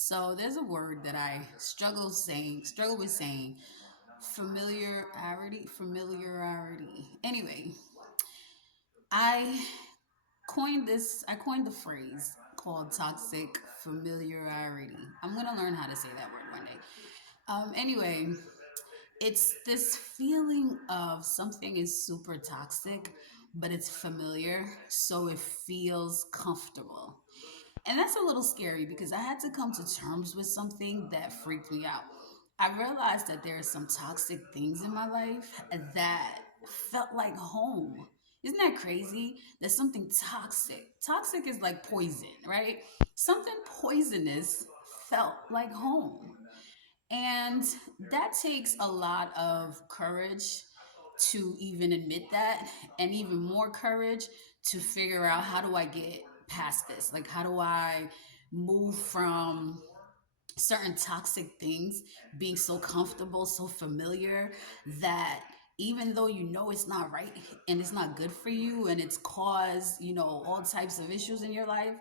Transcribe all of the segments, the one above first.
So there's a word that I struggle with saying, familiarity. Anyway, I I coined the phrase called toxic familiarity. I'm gonna learn how to say that word one day. Anyway, it's this feeling of something is super toxic, but it's familiar, so it feels comfortable. And that's a little scary because I had to come to terms with something that freaked me out. I realized that there are some toxic things in my life that felt like home. Isn't that crazy? There's something toxic. Toxic is like poison, right? Something poisonous felt like home. And that takes a lot of courage to even admit that, and even more courage to figure out how do I get past this? Like, how do I move from certain toxic things being so comfortable, so familiar that even though you know it's not right and it's not good for you and it's caused, all types of issues in your life,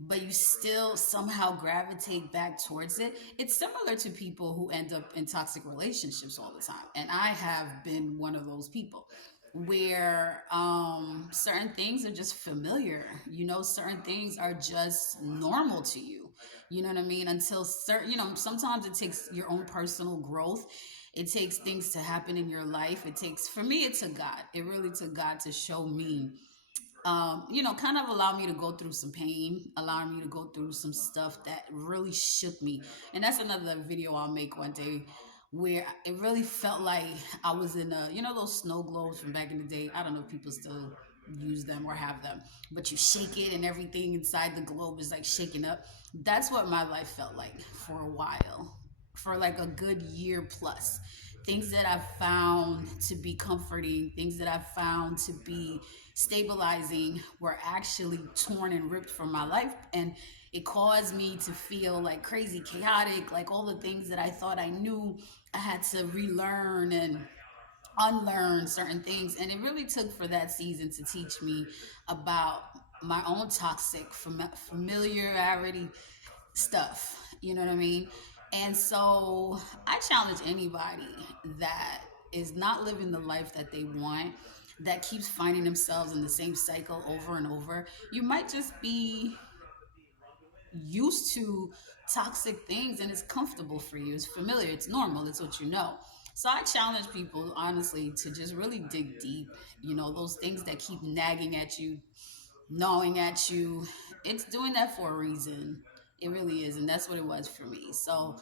but you still somehow gravitate back towards it. It's similar to people who end up in toxic relationships all the time. And I have been one of those people where certain things are just familiar. Certain things are just normal to you. You know what I mean? Until sometimes it takes your own personal growth. It takes things to happen in your life. For me, it took God. It really took God to show me kind of allow me to go through some pain, allow me to go through some stuff that really shook me. And that's another video I'll make one day where it really felt like I was in those snow globes from back in the day. I don't know if people still use them or have them, but you shake it and everything inside the globe is like shaking up. That's what my life felt like for a while, for like a good year plus. Things that I've found to be comforting, things that I've found to be stabilizing were actually torn and ripped from my life. And it caused me to feel like crazy chaotic, like all the things that I thought I knew, I had to relearn and unlearn certain things. And it really took for that season to teach me about my own toxic familiarity stuff. You know what I mean? And so I challenge anybody that is not living the life that they want, that keeps finding themselves in the same cycle over and over. You might just be used to toxic things and it's comfortable for you. It's familiar, it's normal, it's what you know. So I challenge people, honestly, to just really dig deep. Those things that keep nagging at you, gnawing at you, it's doing that for a reason. It really is. And that's what it was for me. So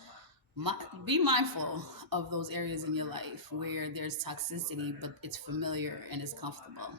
be mindful of those areas in your life where there's toxicity, but it's familiar and it's comfortable.